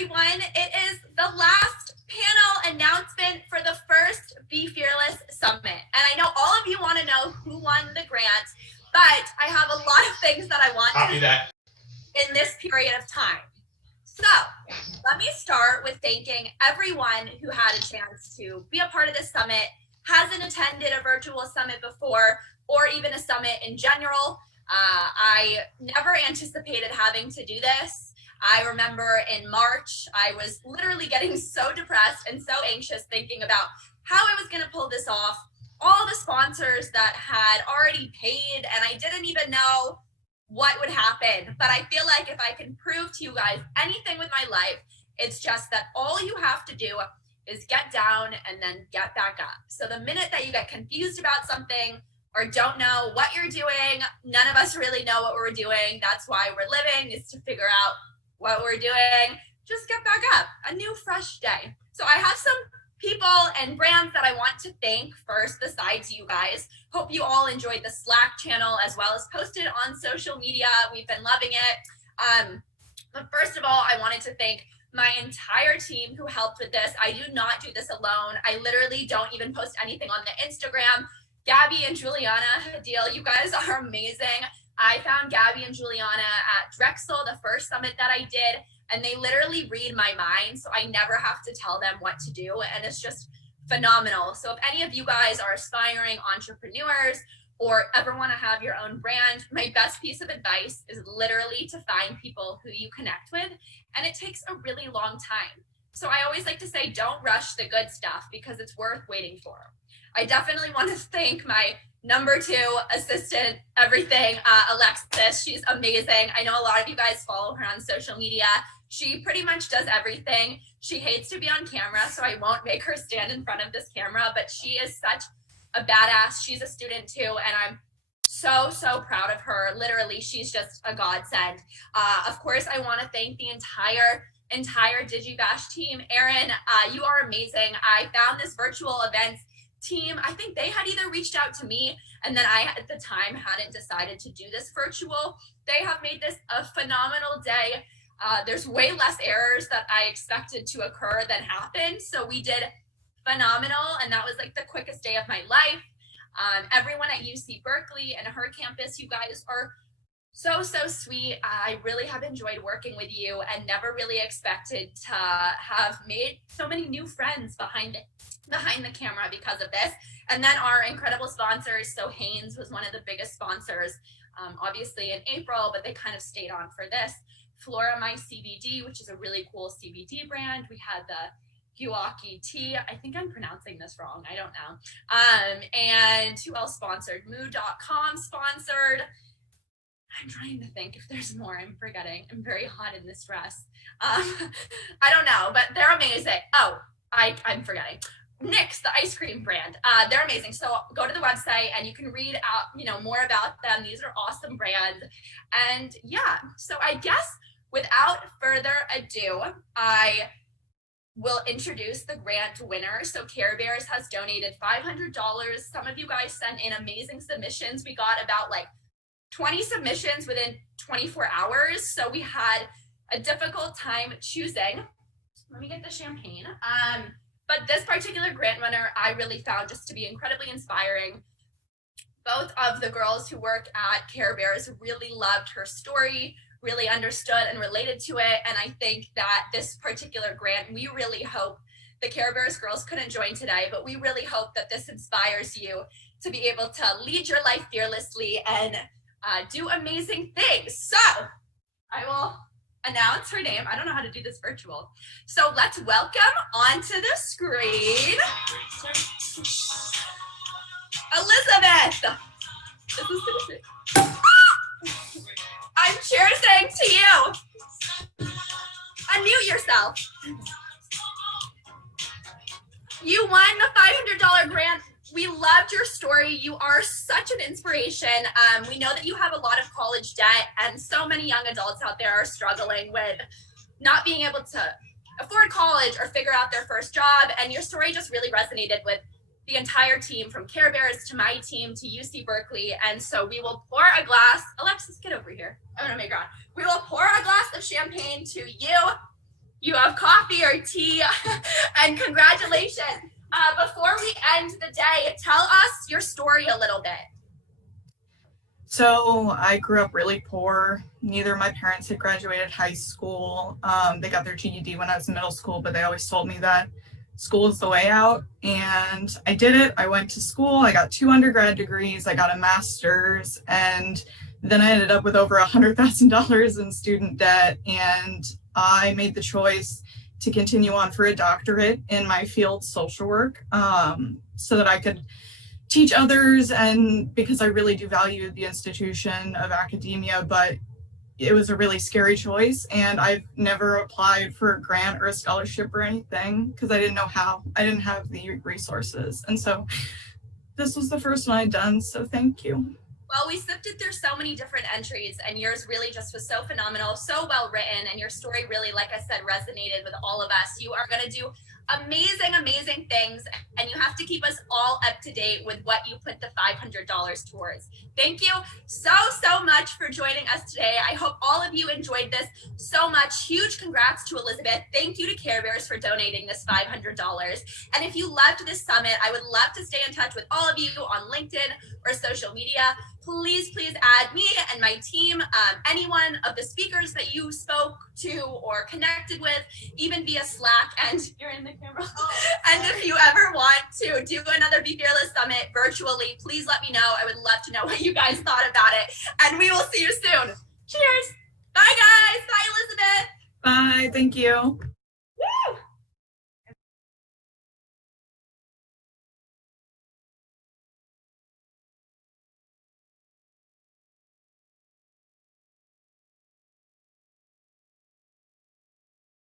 everyone. It is the last panel announcement for the first Be Fearless Summit. And I know all of you want to know who won the grant, but I have a lot of things that I want to do in this period of time. So let me start with thanking everyone who had a chance to be a part of this summit, hasn't attended a virtual summit before, or even a summit in general. I never anticipated having to do this. I remember in March, I was literally getting so depressed and so anxious thinking about how I was going to pull this off. All the sponsors that had already paid, and I didn't even know what would happen. But I feel like if I can prove to you guys anything with my life, it's just that all you have to do is get down and then get back up. So the minute that you get confused about something or don't know what you're doing, none of us really know what we're doing. That's why we're living, is to figure out what we're doing. Just get back up, a new fresh day. So I have some people and brands that I want to thank first besides you guys. Hope you all enjoyed the Slack channel as well as posted on social media. We've been loving it. But first of all, I wanted to thank my entire team who helped with this. I do not do this alone. I literally don't even post anything on the Instagram. Gabby and Juliana Hadil, you guys are amazing. I found Gabby and Juliana at Drexel, the first summit that I did, and they literally read my mind, so I never have to tell them what to do, and it's just phenomenal. So if any of you guys are aspiring entrepreneurs or ever want to have your own brand, my best piece of advice is literally to find people who you connect with, and it takes a really long time. So I always like to say, don't rush the good stuff because it's worth waiting for. I definitely want to thank my number 2 assistant, everything, Alexis. She's amazing. I know a lot of you guys follow her on social media. She pretty much does everything. She hates to be on camera, so I won't make her stand in front of this camera, but she is such a badass. She's a student too, and I'm so proud of her. Literally, she's just a godsend. Of course, I want to thank the entire DigiBash team. Erin, you are amazing. I found this virtual events team. I think they had either reached out to me, and then I at the time hadn't decided to do this virtual. They have made this a phenomenal day. There's way less errors that I expected to occur than happened. So we did phenomenal, and that was like the quickest day of my life. Everyone at UC Berkeley and her campus, you guys are so sweet. I really have enjoyed working with you and never really expected to have made so many new friends behind the camera because of this. And then our incredible sponsors. So Hanes was one of the biggest sponsors, obviously in April, but they kind of stayed on for this. Flora My CBD, which is a really cool CBD brand. We had the Guaki tea. I think I'm pronouncing this wrong. I don't know. And who else sponsored? Moo.com sponsored. I'm trying to think if there's more. I'm forgetting. I'm very hot in this dress. I don't know, but they're amazing. Oh, I'm forgetting. Nyx, the ice cream brand. They're amazing. So go to the website and you can read out, more about them. These are awesome brands. And yeah, so I guess without further ado, I will introduce the grant winner. So Care Bears has donated $500. Some of you guys sent in amazing submissions. We got about like 20 submissions within 24 hours. So we had a difficult time choosing. Let me get the champagne. But this particular grant winner, I really found just to be incredibly inspiring. Both of the girls who work at Care Bears really loved her story, really understood and related to it. And I think that this particular grant, we really hope the Care Bears girls couldn't join today, but we really hope that this inspires you to be able to lead your life fearlessly and do amazing things. So I will announce her name. I don't know how to do this virtual. So let's welcome onto the screen, Elizabeth. I'm cheersing to you. Unmute yourself. You won the $500 grant. We loved your story. You are such an inspiration. We know that you have a lot of college debt, and so many young adults out there are struggling with not being able to afford college or figure out their first job. And your story just really resonated with the entire team, from Care Bears to my team to UC Berkeley. And so we will pour a glass. Alexis, get over here. I'm gonna make her on. We will pour a glass of champagne to you You have coffee or tea, and congratulations. Before we end the day, tell us your story a little bit. So I grew up really poor. Neither of my parents had graduated high school. They got their GED when I was in middle school, but they always told me that school is the way out. And I did it. I went to school. I got 2 undergrad degrees. I got a master's. And then I ended up with over $100,000 in student debt. And I made the choice to continue on for a doctorate in my field, social work, so that I could teach others, and because I really do value the institution of academia, but it was a really scary choice, and I've never applied for a grant or a scholarship or anything because I didn't know how. I didn't have the resources, and so this was the first one I'd done, so thank you. Well, we sifted through so many different entries, and yours really just was so phenomenal, so well written, and your story really, like I said, resonated with all of us. You are going to do amazing things, and you have to keep us all up to date with what you put the $500 towards. Thank you so much for joining us today. I hope all of you enjoyed this so much. Huge congrats to Elizabeth. Thank you to Care Bears for donating this $500. And if you loved this summit, I would love to stay in touch with all of you on LinkedIn or social media. Please add me and my team, anyone of the speakers that you spoke to or connected with, even via Slack, and you're in the camera. And if you ever want to do another Be Fearless Summit virtually, please let me know. I would love to know what you guys thought about it. And we will see you soon. Cheers. Bye, guys. Bye, Elizabeth. Bye. Thank you.